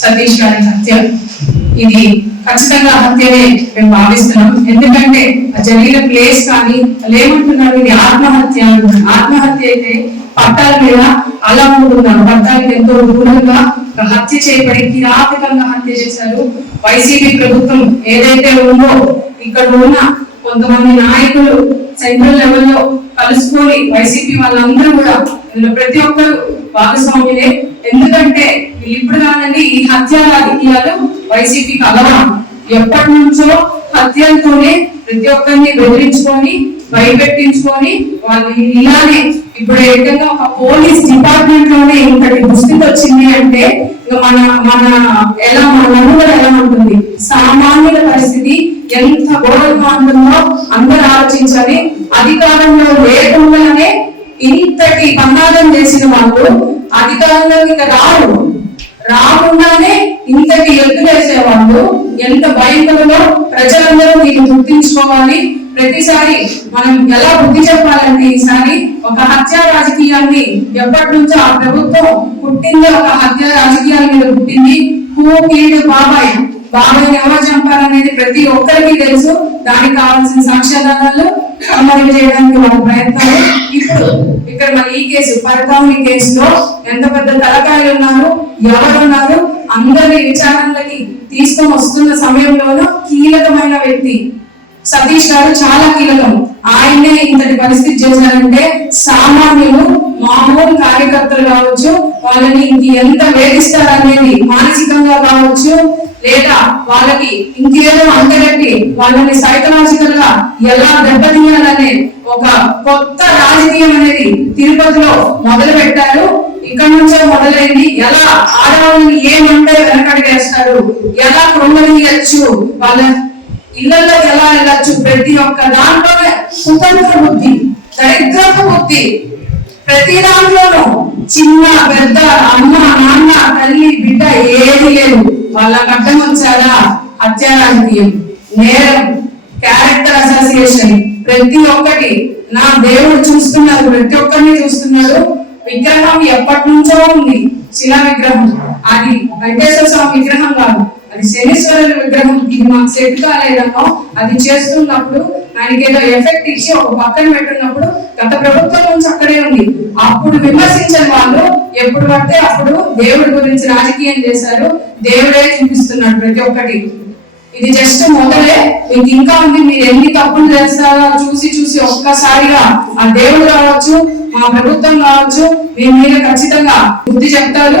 సతీష్ గారి హత్య. ఇది ఖచ్చితంగా హత్యనే మేము భావిస్తున్నాం. ఎందుకంటే ఆ జరిగిన ప్లేస్ కానీ లేమంటున్నారు ఇది ఆత్మహత్య ఆత్మహత్య అయితే పట్టాల మీద అలా ఉంటున్నారు పట్టాలకు ఎంతో దూరంగా హత్య చేయబడి కిరాతకంగా హత్య చేశారు. వైసీపీ ప్రభుత్వం ఏదైతే ఉందో ఇక్కడ ఉన్న కొంతమంది నాయకులు సెంట్రల్ లెవెల్లో కలుసుకొని వైసీపీ వాళ్ళందరూ కూడా ప్రతి ఒక్కరు భాగస్వాములే. ఎందుకంటే ఇప్పుడు కాదండి ఈ హత్య రాజకీయాలు వైసీపీకి అలవాటు ఎప్పటి నుంచో హత్యలతోనే ప్రతి ఒక్కరిని బెదిరించుకొని భయపెట్టించుకొని వాళ్ళు ఇలానే ఇప్పుడు ఏకంగా ఒక పోలీస్ డిపార్ట్మెంట్లోనే ఇంతటి దుస్థితి వచ్చింది అంటే ఇక మన మన ఎలా మన నలుగురు ఎలా ఉంటుంది? సామాన్యుల పరిస్థితి ఎంత ఘోరంగా ఉంటుందో అందరూ ఆలోచించాలి. అధికారంలో లేకుండానే ఇంతటి పన్నాదం చేసిన వాళ్ళు అధికారంలోకి ఇక రారు. రాకుండానే ఇంతటి ఎత్తు వాళ్ళు ఎంత భయంకరలో ప్రజలందరూ దీన్ని గుర్తించుకోవాలి. ప్రతిసారి మనం ఎలా బుద్ధి చెప్పాలంటే ఈసారి ఒక హత్య రాజకీయాన్ని ఎప్పటి నుంచో ఆ ప్రభుత్వం పుట్టింది ఒక హత్య రాజకీయాల మీద పుట్టింది. హూ కీడు బాబాయ్? బాబాయ్ ఎవరు చంపారనేది ప్రతి ఒక్కరికి తెలుసు. దానికి కావాల్సిన సాక్ష్యాధారాలు అమలు చేయడానికి వాళ్ళ ప్రయత్నాలు. ఇప్పుడు ఇక్కడ మన ఈ కేసు పరకావుని కేసులో ఎంత పెద్ద తలకాయలు ఉన్నారు ఎవరున్నారు? అందరి విచారణలకి తీసుకొని వస్తున్న సమయంలోనూ కీలకమైన వ్యక్తి సతీష్ గారు చాలా కీలకం. ఆయనే ఇంతటి పరిస్థితి చేశారంటే సామాన్యులు మామూలు కార్యకర్తలు కావచ్చు వాళ్ళని ఇంక ఎంత వేధిస్తారనేది మానసికంగా కావచ్చు లేదా వాళ్ళకి ఇంకేదో అంతగట్టి వాళ్ళని సైకలాజికల్గా ఎలా దెబ్బతీయాలనే ఒక కొత్త రాజకీయం అనేది తిరుపతిలో మొదలు పెట్టారు ఇక్కడ నుంచే మొదలైంది. ఎలా ఆడవాళ్ళని ఏమంటే వెనకడిగేస్తారు ఎలా కృంగనీయచ్చు వాళ్ళ ఇళ్ళలో ఎలా వెళ్ళచ్చు? ప్రతి ఒక్క దాంట్లోనే కుతంత్ర బుద్ధి దరిద్రపు బుద్ధి. ప్రతి దాంట్లోనూ చిన్న పెద్ద అమ్మ నాన్న తల్లి బిడ్డ ఏది లేదు వాళ్ళ అడ్డం వచ్చారా హత్యారాజకీయం నేరం క్యారెక్టర్ అసోసియేషన్ ప్రతి ఒక్కటి నా దేవుడు చూస్తున్నారు ప్రతి ఒక్కరిని చూస్తున్నారు విగ్రహం ఎప్పటి నుంచో ఉంది. శిలా విగ్రహం. అది వెంకటేశ్వర స్వామి విగ్రహం కాదు. అది శనీశ్వరుని విగ్రహం. ఇది మాకు సెట్ కాలేదనో అది చేస్తున్నప్పుడు ఆయనకి ఏదో ఎఫెక్ట్ ఇచ్చి ఒక పక్కన పెట్టున్నప్పుడు గత ప్రభుత్వం నుంచి అక్కడే ఉంది. అప్పుడు విమర్శించిన వాళ్ళు ఎప్పుడు పడితే అప్పుడు దేవుడి గురించి రాజకీయం చేశారు. దేవుడే చూపిస్తున్నాడు ప్రతి ఒక్కటి. ఇది జస్ట్ మొదలే. మీకు ఇంకా ఉంది. మీరు ఎన్ని తప్పులు చేస్తారో చూసి చూసి ఒక్కసారిగా ఆ దేవుడు రావచ్చు మా ప్రభుత్వం రావచ్చు. మీ మీద ఖచ్చితంగా బుద్ధి చెప్తారు.